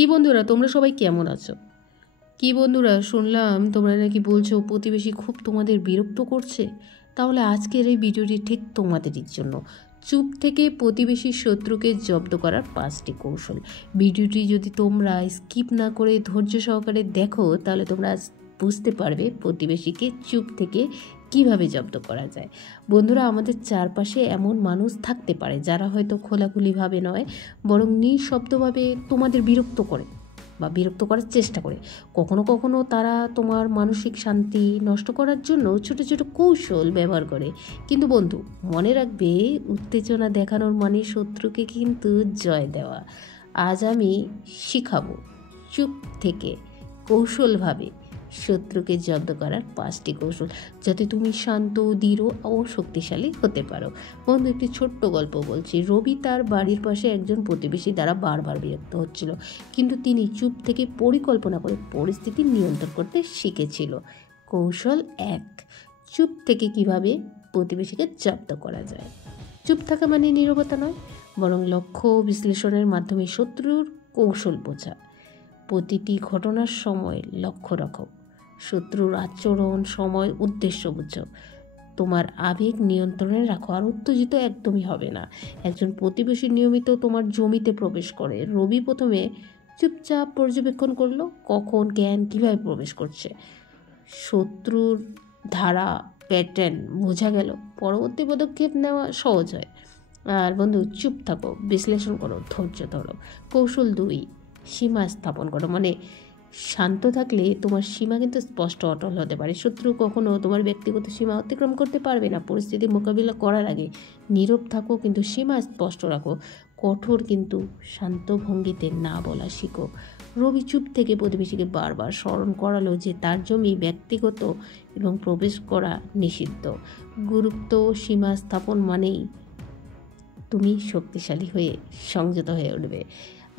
কি বন্ধুরা, তোমরা সবাই কেমন আছো? কি বন্ধুরা, শুনলাম তোমরা নাকি বলছো প্রতিবেশী খুব তোমাদের বিরক্ত করছে। তাহলে আজকের এই ভিডিওটি ঠিক তোমাদেরই জন্য। চুপ থেকে প্রতিবেশীর শত্রুকে জব্দ করার 5টি কৌশল। ভিডিওটি যদি তোমরা স্কিপ না করে ধৈর্য সহকারে দেখো তাহলে তোমরা বুঝতে পারবে প্রতিবেশীকে চুপ থেকে কিভাবে জব্দ করা যায়। বন্ধুরা, আমাদের চারপাশে এমন মানুষ থাকতে পারে যারা হয়তো খোলাখুলিভাবে নয় বরং নিঃশব্দভাবে তোমাদের বিরক্ত করে বা বিরক্ত করার চেষ্টা করে। কখনো কখনো তারা তোমার মানসিক শান্তি নষ্ট করার জন্য ছোট ছোট কৌশল ব্যবহার করে। কিন্তু বন্ধু, মনে রাখবে, উত্তেজনা দেখানোর মানে শত্রুকে কিন্তু জয় দেওয়া। আজ আমি শিখাবো চুপ থেকে কৌশলভাবে শত্রুকে জব্দ করার 5টি কৌশল, যাতে তুমি শান্ত, দৃঢ় ও শক্তিশালী হতে পারো। বন্ধু, একটি ছোট্ট গল্প বলছি। রবি তার বাড়ির পাশে একজন প্রতিবেশী দ্বারা বারবার বিরক্ত হচ্ছিল, কিন্তু তিনি চুপ থেকে পরিকল্পনা করে পরিস্থিতি নিয়ন্ত্রণ করতে শিখেছিল। কৌশল 1, চুপ থেকে কিভাবে প্রতিবেশীকে জব্দ করা যায়। চুপ থাকা মানে নীরবতা নয়, বরং লক্ষ্য বিশ্লেষণের মাধ্যমে শত্রুর কৌশল বোঝা। প্রতিটি ঘটনার সময় লক্ষ্য রাখো, শত্রুর আচরণ, সময়, উদ্দেশ্য বুঝো। তোমার আবেগ নিয়ন্ত্রণে রাখো, আর উত্তেজিত একদমই হবে না। একজন প্রতিবেশী নিয়মিত তোমার জমিতে প্রবেশ করে। রবি প্রথমে চুপচাপ পর্যবেক্ষণ করলো কখন, জ্ঞান কীভাবে প্রবেশ করছে। শত্রুর ধারা, প্যাটার্ন বোঝা গেল, পরবর্তী পদক্ষেপ নেওয়া সহজ হয়। আর বন্ধু, চুপ থাকো, বিশ্লেষণ করো, ধৈর্য ধরো। কৌশল 2, সীমা স্থাপন করো। মানে শান্ত থাকলে তোমার সীমা কিন্তু স্পষ্ট, অটল হতে পারে। শত্রু কখনো তোমার ব্যক্তিগত সীমা অতিক্রম করতে পারবে না। পরিস্থিতি মোকাবিলা করার আগে নীরব থাকো, কিন্তু সীমা স্পষ্ট রাখো। কঠোর কিন্তু শান্ত ভঙ্গিতে না বলা শিখো। রবি চুপ থেকে প্রতিবেশীকে বারবার স্মরণ করালো যে তার জমি ব্যক্তিগত এবং প্রবেশ করা নিষিদ্ধ। গুরুত্ব সীমা স্থাপন মানেই তুমি শক্তিশালী হয়ে সংযত হয়ে উঠবে।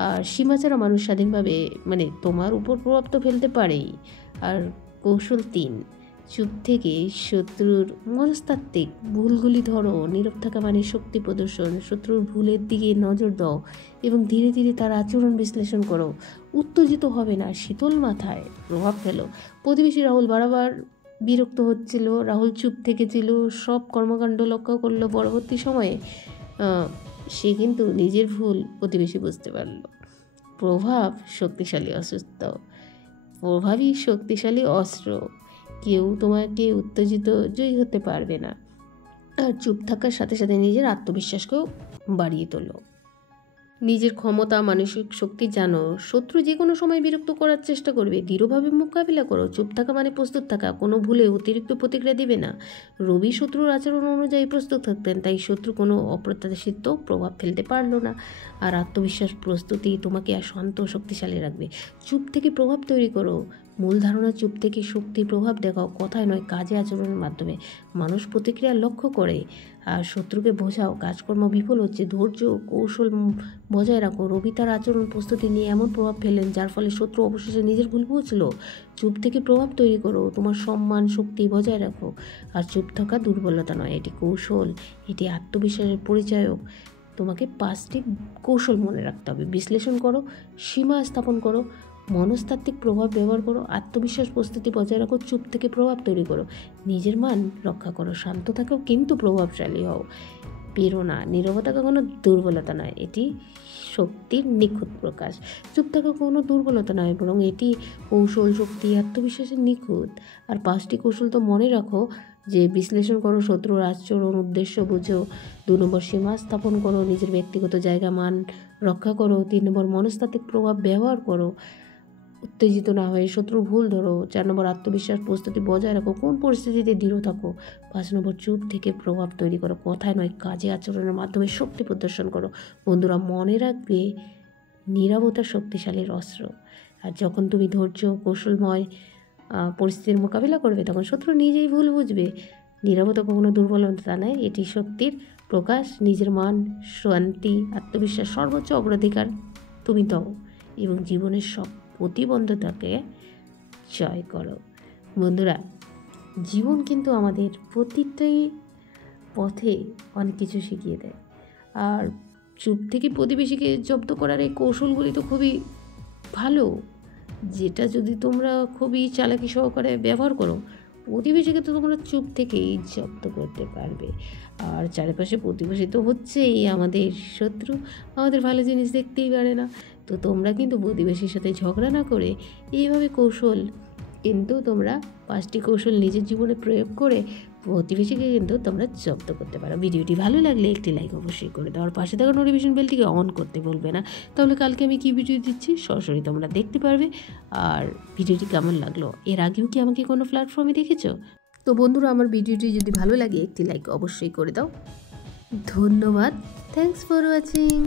আর সীমা ছাড়া মানুষ স্বাধীনভাবে তোমার উপর প্রভাব তো ফেলতে পারেই। আর কৌশল 3, চুপ থেকে শত্রুর মনস্তাত্ত্বিক ভুলগুলি ধরো। নীরব থাকা মানে শক্তি প্রদর্শন। শত্রুর ভুলের দিকে নজর দাও এবং ধীরে ধীরে তার আচরণ বিশ্লেষণ করো। উত্তেজিত হবে না, শীতল মাথায় প্রভাব ফেলো। প্রতিবেশী রাহুল বারবার বিরক্ত হচ্ছিল, রাহুল চুপ থেকেছিল, সব কর্মকাণ্ড লক্ষ্য করলো। পরবর্তী সময়ে সে কিন্তু নিজের ভুল প্রতিবেশী বুঝতে পারল। প্রভাব শক্তিশালী অসুস্থ, প্রভাবই শক্তিশালী অস্ত্র। কেউ তোমাকে উত্তেজিত জয়ী হতে পারবে না। আর চুপ থাকার সাথে সাথে নিজের আত্মবিশ্বাসকেও বাড়িয়ে তোলো। নিজের ক্ষমতা, মানসিক শক্তি জানো। শত্রু যে কোনো সময় বিরক্ত করার চেষ্টা করবে, দৃঢ়ভাবে মোকাবিলা করো। চুপ থাকা মানে প্রস্তুত থাকা, কোনো ভুলে অতিরিক্ত প্রতিক্রিয়া দিবে না। রবি শত্রুর আচরণ অনুযায়ী প্রস্তুত থাকতেন, তাই শত্রু কোনো অপ্রত্যাশিত প্রভাব ফেলতে পারলো না। আর আত্মবিশ্বাস, প্রস্তুতি তোমাকে শান্ত, শক্তিশালী রাখবে। চুপ থেকে প্রভাব তৈরি করো। মূল ধারণা, চুপ থেকে শক্তি প্রভাব দেখাও, কথায় নয়, কাজে, আচরণের মাধ্যমে। মানুষ প্রতিক্রিয়া লক্ষ্য করে। আর শত্রুকে বোঝাও কাজকর্ম বিফল হচ্ছে। ধৈর্য, কৌশল বজায় রাখো। রবি তার আচরণ প্রস্তুতি নিয়ে এমন প্রভাব ফেলেন যার ফলে শত্রু অবশেষে নিজের ভুল বুঝলো। চুপ থেকে প্রভাব তৈরি করো, তোমার সম্মান, শক্তি বজায় রাখো। আর চুপ থাকা দুর্বলতা নয়, এটি কৌশল, এটি আত্মবিশ্বাসের পরিচায়ক। তোমাকে 5টি কৌশল মনে রাখতে হবে। বিশ্লেষণ করো, সীমা স্থাপন করো, মনস্তাত্ত্বিক প্রভাব ব্যবহার করো, আত্মবিশ্বাস, প্রস্তুতি বজায় রাখো, চুপ থেকে প্রভাব তৈরি করো, নিজের মান রক্ষা করো। শান্ত থাকো কিন্তু প্রভাবশালী হও। প্রেরণা, নীরবতা কখনো দুর্বলতা নয়, এটি শক্তির নিখুঁত প্রকাশ। চুপ থাকা কোনো দুর্বলতা নয়, বরং এটি কৌশল, শক্তি, আত্মবিশ্বাসের নিখুঁত। আর 5টি কৌশল তো মনে রাখো, যে বিশ্লেষণ করো, শত্রুর আচরণ, উদ্দেশ্য বুঝো। 2 নম্বর, সীমা স্থাপন করো, নিজের ব্যক্তিগত জায়গা, মান রক্ষা করো। 3 নম্বর, মনস্তাত্ত্বিক প্রভাব ব্যবহার করো, উত্তেজিত না হয়ে শত্রুর ভুল ধরো। 4 নম্বর, আত্মবিশ্বাস, প্রস্তুতি বজায় রাখো, কোন পরিস্থিতিতে দৃঢ় থাকো। 5 নম্বর, চুপ থেকে প্রভাব তৈরি করো, কথায় নয়, কাজে, আচরণের মাধ্যমে শক্তি প্রদর্শন করো। বন্ধুরা, মনে রাখবে, নীরবতা শক্তিশালীর অস্ত্র। আর যখন তুমি ধৈর্য, কৌশলময় পরিস্থিতির মোকাবিলা করবে, তখন শত্রু নিজেই ভুল বুঝবে। নীরবতা কখনো দুর্বলতা নয়, এটি শক্তির প্রকাশ। নিজের মান, শান্তি, আত্মবিশ্বাস সর্বোচ্চ অগ্রাধিকার তুমি দাও এবং জীবনের সব প্রতিবন্ধকতাকে জয় করো। বন্ধুরা, জীবন কিন্তু আমাদের প্রতিটি পথে অনেক কিছু শিখিয়ে দেয়। আর চুপ থেকে প্রতিবেশীকে জব্দ করার এই কৌশলগুলি তো খুবই ভালো, যেটা যদি তোমরা খুবই চালাকি সহকারে ব্যবহার করো, প্রতিবেশীকে তো তোমরা চুপ থেকেই জব্দ করতে পারবে। আর চারিপাশে প্রতিবেশী তো হচ্ছেই আমাদের শত্রু, আমাদের ভালো জিনিস দেখতেই পারে না। তো তোমরা কিন্তু প্রতিবেশীর সাথে ঝগড়া না করে এইভাবে কৌশল কিন্তু তোমরা 5টি কৌশল নিজের জীবনে প্রয়োগ করে প্রতিবেশীকে কিন্তু তোমরা জব্দ করতে পারো। ভিডিওটি ভালো লাগলে একটি লাইক অবশ্যই করে দাও, আর পাশে থাকা নোটিফিকেশন বেলটিকে অন করতে বলবে না, তাহলে কালকে আমি কী ভিডিও দিচ্ছি সরাসরি তোমরা দেখতে পারবে। আর ভিডিওটি কেমন লাগলো, এর আগেও কি আমাকে কোনো প্ল্যাটফর্মে দেখেছো? তো বন্ধুরা, আমার ভিডিওটি যদি ভালো লাগে একটি লাইক অবশ্যই করে দাও। ধন্যবাদ, থ্যাংকস ফর ওয়াচিং।